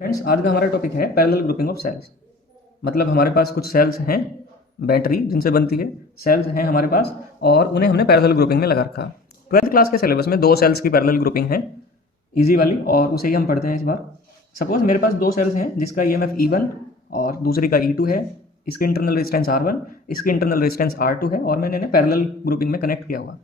Friends, आज का हमारा टॉपिक है पैरेलल ग्रुपिंग ऑफ सेल्स। मतलब हमारे पास कुछ सेल्स हैं, बैटरी जिनसे बनती है, सेल्स हैं हमारे पास, और उन्हें हमने पैरेलल ग्रुपिंग में लगा रखा। 12th क्लास के सिलेबस में दो सेल्स की पैरेलल ग्रुपिंग है, इजी वाली, और उसे ही हम पढ़ते हैं इस बार। सपोज मेरे पास दो सेल्स हैं जिसका ईएमएफ E1 और दूसरी का E2 है। इसके इंटरनल रेजिस्टेंस R1, इसकी इंटरनल रेजिस्टेंस R2 है, और मैंने इन्हें पैरेलल ग्रुपिंग में कनेक्ट किया हुआ।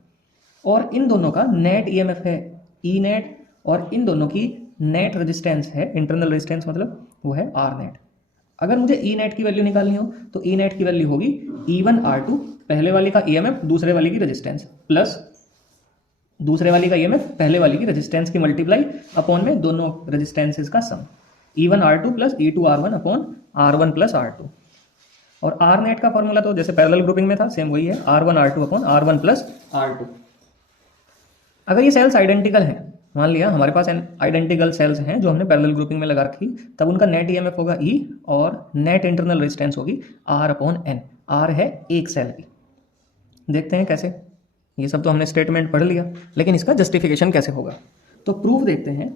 और इन दोनों का नेट ईएमएफ है ई नेट, और इन दोनों की नेट रेजिस्टेंस है, इंटरनल रेजिस्टेंस मतलब वो है आर नेट। अगर मुझे ई नेट की वैल्यू निकालनी हो तो ई नेट की वैल्यू होगी E1R2, पहले वाले का ईएमएफ दूसरे वाले की रेजिस्टेंस, प्लस दूसरे वाली का ईएमएफ पहले वाली की रेजिस्टेंस की मल्टीप्लाई अपॉन में दोनों रेजिस्टेंसेस का सम, E1R2 plus E2R1 upon R1 plus R2। और आर नेट का फॉर्मूला तो जैसे पैरेलल ग्रुपिंग में था सेम वही है, R1R2 upon R1 plus R2। अगर ये सेल्स आइडेंटिकल हैं, मान लिया हमारे पास आइडेंटिकल सेल्स हैं जो हमने पैरेलल ग्रुपिंग में लगा रखी, तब उनका नेट ईएमएफ होगा E और नेट इंटरनल रेजिस्टेंस होगी R अपॉन N। R है एक सेल की। देखते हैं कैसे। ये सब तो हमने स्टेटमेंट पढ़ लिया, लेकिन इसका जस्टिफिकेशन कैसे होगा तो प्रूफ देखते हैं।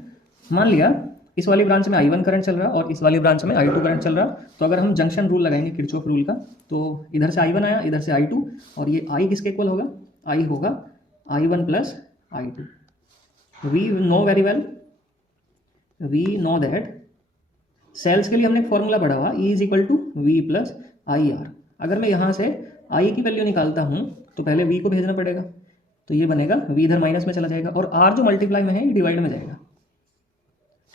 मान लिया इस वाली ब्रांच में I1 करंट चल रहा और इस वाली ब्रांच में I2 करंट चल रहा, तो अगर हम जंक्शन रूल लगाएंगे किरचॉफ रूल का, तो इधर से I1 आया, इधर से I2, और ये I किसके इक्वल होगा? I होगा I1 plus I2। We know very well, we know that cells के लिए हमने एक फॉर्मूला पढ़ा हुआ, E is equal to V plus I R. अगर मैं यहाँ से I की वैल्यू निकालता हूँ तो पहले V को भेजना पड़ेगा, तो ये बनेगा V इधर माइनस में चला जाएगा, और R जो मल्टीप्लाई में है ये डिवाइड में जाएगा।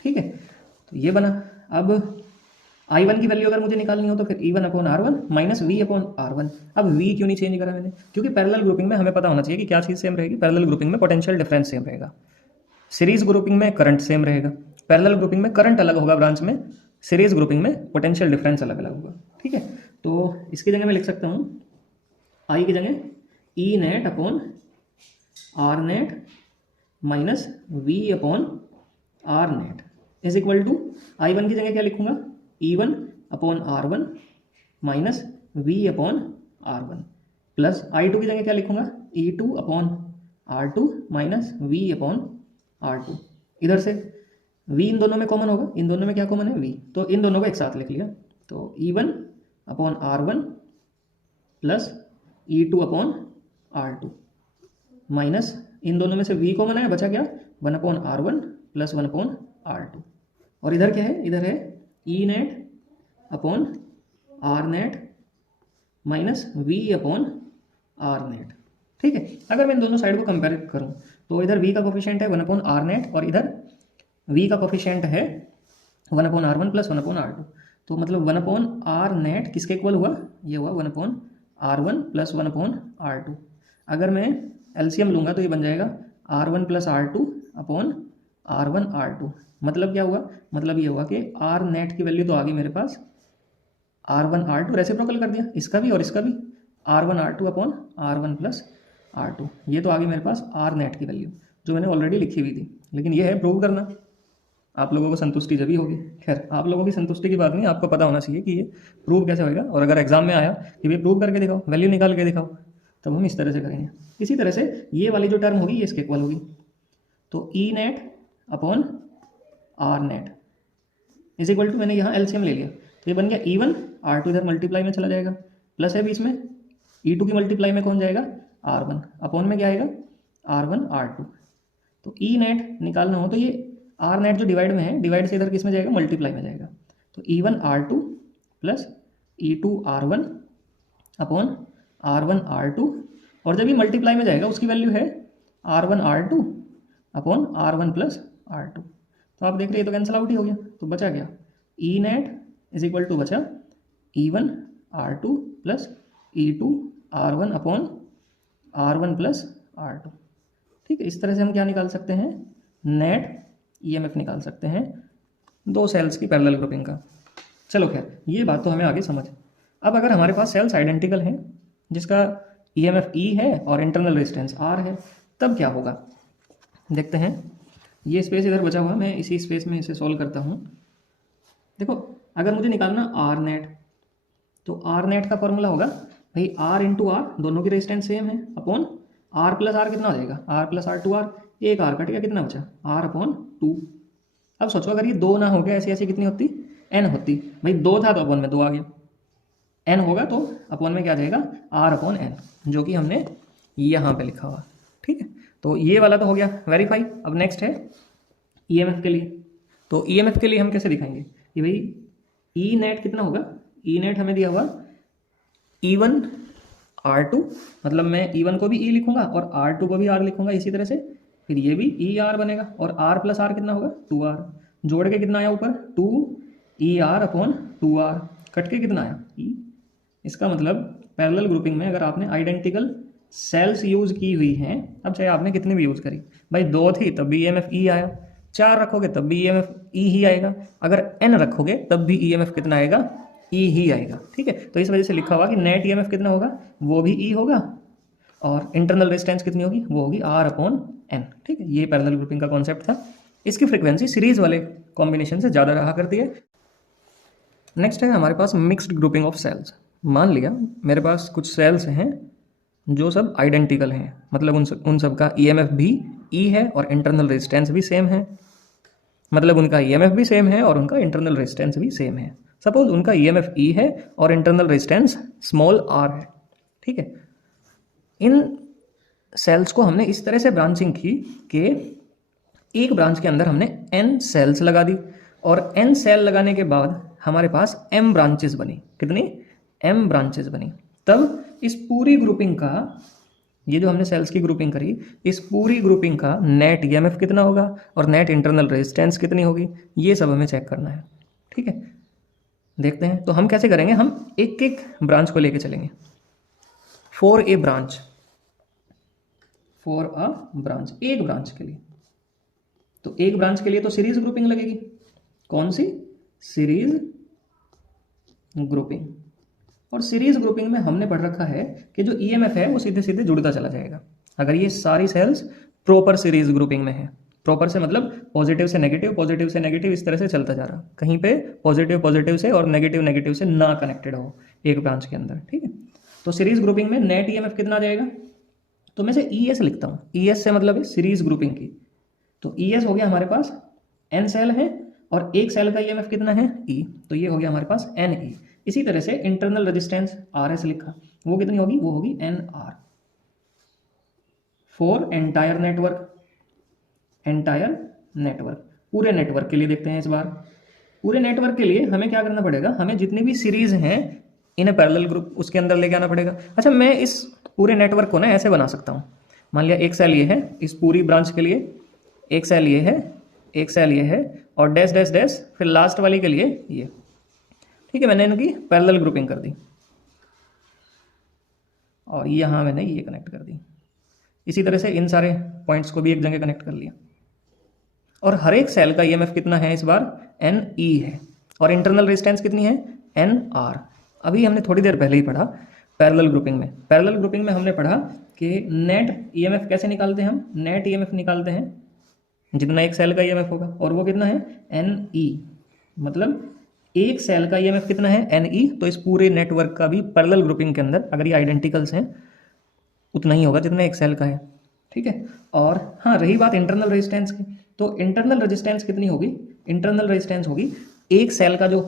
ठीक है, तो ये बना। अब I1 की वैल्यू अगर मुझे निकालनी हो तो फिर E1 upon R1 minus V upon R1। अब V क्यों नहीं चेंज करा मैंने? क्योंकि पैरेलल ग्रुपिंग में हमें पता होना चाहिए कि क्या चीज़ सेम रहेगी। पैरेलल ग्रुपिंग में पोटेंशियल डिफरेंस सेम रहेगा, सीरीज ग्रुपिंग में करंट सेम रहेगा। पैरेलल ग्रुपिंग में करंट अलग होगा ब्रांच में, सीरीज ग्रुपिंग में पोटेंशियल डिफरेंस अलग अलग होगा। ठीक है, तो इसकी जगह मैं लिख सकता हूँ I की जगह E net upon R net minus V upon R net is equal to I1 की जगह क्या लिखूंगा? E1 upon R1 minus V upon R1, plus I2 की जगह क्या लिखूंगा? E2 upon R2 minus V upon R2। इधर से V इन दोनों में कॉमन होगा, इन दोनों में क्या कॉमन है? V, तो इन दोनों को एक साथ लिख लिया, तो E1 upon R1 plus E2 upon R2 minus इन दोनों में से V कॉमन है, बचा क्या? 1 upon R1 plus 1 upon R2। और इधर क्या है? इधर है E net upon R net minus V upon R net. ठीक है, अगर मैं इन दोनों साइड को कंपेयर करूं तो इधर v का कोफिशिएंट है 1 अपॉन आर नेट, और इधर v का कोफिशिएंट है 1 upon R1 plus 1 upon R2। तो मतलब 1 अपॉन आर नेट किसके इक्वल हुआ? ये हुआ 1 upon R1 plus 1 upon R2। अगर मैं एलसीएम लूंगा तो ये बन जाएगा R1 plus R2 upon R1 R2। मतलब क्या हुआ? मतलब ये हुआ कि आर नेट की वैल्यू तो आ गई मेरे पास R1 R2, रेसिप्रोकल कर दिया इसका भी और इसका भी, R1 R2 upon R1 plus R2। ये तो आ गई मेरे पास आर नेट की वैल्यू जो मैंने ऑलरेडी लिखी हुई थी, लेकिन ये है प्रूव करना। आप लोगों को संतुष्टि जब ही होगी। खैर, आप लोगों की संतुष्टि की बात नहीं, आपको पता होना चाहिए कि ये प्रूव कैसे होगा। और अगर एग्जाम में आया कि भाई प्रूव करके दिखाओ, वैल्यू निकाल के दिखाओ, तब हम इस तरह से करेंगे। इसी तरह से ये वाली जो टर्म होगी ये इसके इक्वल होगी, तो E net upon R net is equal to, मैंने यहाँ एलसीएम ले लिया तो ये बन गया E1, R2 इधर मल्टीप्लाई में चला जाएगा, प्लस है बीच में E2 की मल्टीप्लाई में कौन जाएगा? R1 अपॉन में क्या आएगा? R1 R2। तो ई नेट निकालना हो तो ये आर नेट जो डिवाइड में है, डिवाइड से इधर किस में जाएगा? मल्टीप्लाई में जाएगा, तो E1 R2 plus E2 R1 upon R1 R2, और जब ये मल्टीप्लाई में जाएगा उसकी वैल्यू है R1 R2 upon R1 plus R2। तो आप देख रहे हैं तो कैंसिल आउट ही हो गया, तो बचा क्या? E net is equal to बचा E1 R2 plus E2 R1 upon R1 plus R2। ठीक है, इस तरह से हम क्या निकाल सकते हैं? नेट ईएमएफ निकाल सकते हैं दो सेल्स की पैरेलल ग्रुपिंग का। चलो खैर, ये बात तो हमें आगे समझ। अब अगर हमारे पास सेल्स आइडेंटिकल हैं जिसका ईएमएफ E है और इंटरनल रेजिस्टेंस R है, तब क्या होगा देखते हैं। ये स्पेस इधर बचा हुआ, मैं इसी स्पेस में इसे सॉल्व करता हूँ। देखो, अगर मुझे निकालना आर नेट, तो आर नेट का फॉर्मूला होगा भाई R इंटू आर, दोनों की रेजिस्टेंस सेम है, अपॉन R प्लस आर कितना हो जाएगा? R प्लस R 2R, एक R कट गया, कितना बचा? R upon 2। अब सोचो अगर ये 2 ना हो गया, ऐसी ऐसी कितनी होती, n होती। भाई 2 था तो अपॉन में 2 आ गया, n होगा तो अपॉन में क्या आ जाएगा, r अपॉन n, जो कि हमने यहाँ पे लिखा हुआ। ठीक है, तो ये वाला तो हो गया वेरीफाई। अब नेक्स्ट है ईएमएफ के लिए। तो ईएमएफ के लिए हम कैसे दिखाएंगे कि भाई ई नेट कितना होगा, ई नेट हमें दिया हुआ E1 R2, मतलब मैं E1 को भी E लिखूंगा और R2 को भी R लिखूंगा इसी तरह से, फिर ये भी ER बनेगा और R प्लस R कितना होगा 2R, जोड़ के कितना आया ऊपर 2ER अपॉन 2R, कट के कितना आया E। इसका मतलब पैरेलल ग्रुपिंग में अगर आपने आइडेंटिकल सेल्स यूज की हुई हैं, अब चाहे आपने कितनी भी यूज करी, भाई 2 थी तब भी EMF E आया, 4 रखोगे तब भी EMF E ही आएगा, अगर n रखोगे तब भी EMF कितना आएगा, E ही आएगा। ठीक है, तो इस वजह से लिखा हुआ कि नेट EMF कितना होगा, वो भी E होगा, और इंटरनल रेजिस्टेंस कितनी होगी, वो होगी R अपॉन N। ठीक है, ये पैरेलल ग्रुपिंग का कॉन्सेप्ट था। इसकी फ्रीक्वेंसी सीरीज वाले कॉम्बिनेशन से ज़्यादा रहा करती है। नेक्स्ट है हमारे पास मिक्स्ड ग्रुपिंग ऑफ सेल्स। मान लिया मेरे पास कुछ सेल्स हैं जो सब आइडेंटिकल हैं, मतलब उन सब का EMF भी E है और इंटरनल रेजिस्टेंस भी सेम है, मतलब उनका EMF भी सेम है और उनका इंटरनल रेजिस्टेंस भी सेम है। सपोज उनका EMF E है और इंटरनल रेजिस्टेंस स्मॉल r है। ठीक है, इन सेल्स को हमने इस तरह से ब्रांचिंग की कि एक ब्रांच के अंदर हमने n सेल्स लगा दी, और n सेल लगाने के बाद हमारे पास m ब्रांचेस बनी। कितनी, m ब्रांचेस बनी। तब इस पूरी ग्रुपिंग का, ये जो हमने सेल्स की ग्रुपिंग करी, इस पूरी ग्रुपिंग का नेट EMF कितना होगा और नेट इंटरनल रेजिस्टेंस कितनी होगी, ये सब हमें चेक करना है। ठीक है, देखते हैं। तो हम कैसे करेंगे, हम एक एक ब्रांच को लेके चलेंगे। For a branch, for a branch, एक ब्रांच के लिए, तो एक ब्रांच के लिए तो सीरीज ग्रुपिंग लगेगी। कौन सी, सीरीज ग्रुपिंग। और सीरीज ग्रुपिंग में हमने पढ़ रखा है कि जो EMF है वो सीधे सीधे जुड़ता चला जाएगा अगर ये सारी सेल्स प्रॉपर सीरीज ग्रुपिंग में है। प्रॉपर से मतलब पॉजिटिव से नेगेटिव, पॉजिटिव से नेगेटिव, इस तरह से चलता जा रहा, कहीं पे पॉजिटिव पॉजिटिव से और नेगेटिव नेगेटिव से ना कनेक्टेड हो एक ब्रांच के अंदर। ठीक है, तो सीरीज ग्रुपिंग में नेट EMF कितना आ जाएगा, तो मैं से ES लिखता हूँ। ES से मतलब है सीरीज ग्रुपिंग की, तो ES हो गया हमारे पास n सेल है और एक सेल का EMF कितना है E, तो ये हो गया हमारे पास NE। इसी तरह से इंटरनल रेजिस्टेंस RS लिखा, वो कितनी होगी, वो होगी NR। For entire network, entire network, पूरे नेटवर्क के लिए देखते हैं इस बार। पूरे नेटवर्क के लिए हमें क्या करना पड़ेगा, हमें जितनी भी सीरीज हैं इन्हें पैरेलल ग्रुप उसके अंदर लेके आना पड़ेगा। अच्छा, मैं इस पूरे नेटवर्क को ना ऐसे बना सकता हूँ, मान लिया एक सेल ये है, इस पूरी ब्रांच के लिए एक सेल ये है, एक सेल ये है, और डैश डैश डैश, फिर लास्ट वाली के लिए ये। ठीक है, मैंने इनकी पैरेलल ग्रुपिंग कर दी और यहाँ मैंने ये कनेक्ट कर दी। इसी तरह से इन सारे पॉइंट्स को भी एक जगह कनेक्ट कर लिया, और हर एक सेल का EMF कितना है इस बार, NE है, और इंटरनल रेजिस्टेंस कितनी है, NR। अभी हमने थोड़ी देर पहले ही पढ़ा पैरेलल ग्रुपिंग में। पैरेलल ग्रुपिंग में हमने पढ़ा कि नेट EMF कैसे निकालते हैं हम, नेट EMF निकालते हैं जितना एक सेल का EMF होगा, और वो कितना है NE, मतलब एक सेल का EMF कितना है NE। तो इस पूरे नेटवर्क का भी पैरेलल ग्रुपिंग के अंदर अगर ये आइडेंटिकल्स हैं उतना ही होगा जितना एक सेल का है। ठीक है, और हाँ रही बात इंटरनल रेजिस्टेंस की, तो इंटरनल रेजिस्टेंस कितनी होगी, इंटरनल रेजिस्टेंस होगी एक सेल का जो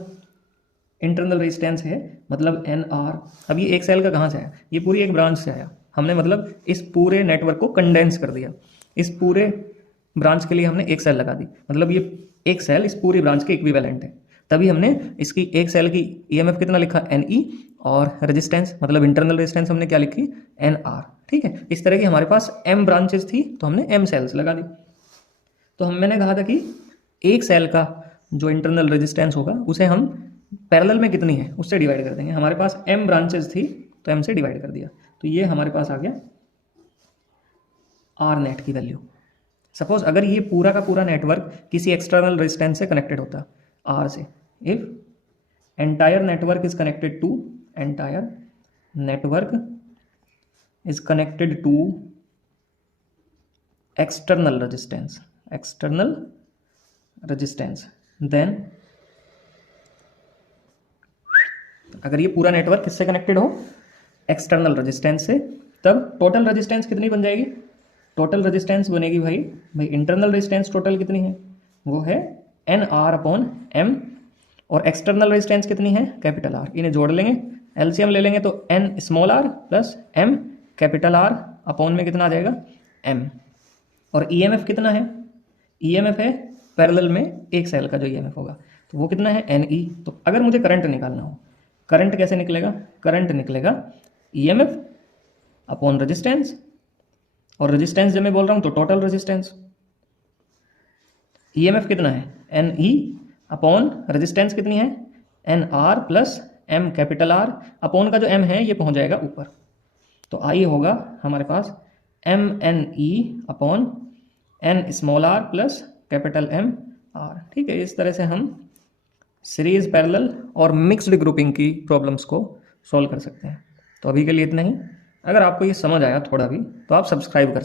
इंटरनल रेजिस्टेंस है, मतलब NR। अब ये एक सेल का कहाँ से आया, ये पूरी एक ब्रांच से आया, हमने मतलब इस पूरे नेटवर्क को कंडेंस कर दिया। इस पूरे ब्रांच के लिए हमने एक सेल लगा दी, मतलब ये एक सेल इस पूरी ब्रांच के इक्विवेलेंट है, तभी हमने इसकी एक सेल की EMF कितना लिखा NE, और रेजिस्टेंस मतलब इंटरनल रेजिस्टेंस हमने क्या लिखी NR। ठीक है, इस तरह की हमारे पास M ब्रांचेस थी तो हमने M सेल्स लगा दी। तो मैंने कहा था कि एक सेल का जो इंटरनल रेजिस्टेंस होगा उसे हम पैरेलल में कितनी है उससे डिवाइड कर देंगे। हमारे पास M ब्रांचेस थी तो M से डिवाइड कर दिया, तो ये हमारे पास आ गया R नेट की वैल्यू। सपोज अगर ये पूरा का पूरा नेटवर्क किसी एक्सटर्नल रेजिस्टेंस से कनेक्टेड होता R से, if entire network is connected to, entire network is connected to external resistance, external resistance, then अगर ये पूरा नेटवर्क किससे कनेक्टेड हो, एक्सटर्नल रेजिस्टेंस से, तब टोटल रेजिस्टेंस कितनी बन जाएगी, टोटल रेजिस्टेंस बनेगी भाई इंटरनल रेजिस्टेंस टोटल कितनी है, वो है एन आर अपॉन एम, और एक्सटर्नल रेजिस्टेंस कितनी है, कैपिटल आर। इन्हें जोड़ लेंगे, एलसीएम ले लेंगे तो N small R plus M capital R upon में कितना आ जाएगा, एम। और ईएमएफ कितना है, ईएमएफ है पैरेलल में एक सेल का जो ईएमएफ होगा, तो वो कितना है, एन ई। तो अगर मुझे करंट निकालना हो, करंट कैसे निकलेगा, करंट निकलेगा ईएमएफ अपॉन रेजिस्टेंस, और रेजिस्टेंस जब मैं बोल रहा हूँ तो टोटल रेजिस्टेंस। ईएमएफ कितना है, एन ई अपॉन रेजिस्टेंस कितनी है, N R plus M capital R, upon का जो एम है ये पहुंच जाएगा ऊपर। तो आई होगा हमारे पास M N E upon N small R plus capital M R. ठीक है, इस तरह से हम सीरीज, पैरेलल और मिक्स्ड ग्रुपिंग की प्रॉब्लम्स को सॉल्व कर सकते हैं। तो अभी के लिए इतना ही। अगर आपको ये समझ आया थोड़ा भी तो आप सब्सक्राइब कर सकते हैं।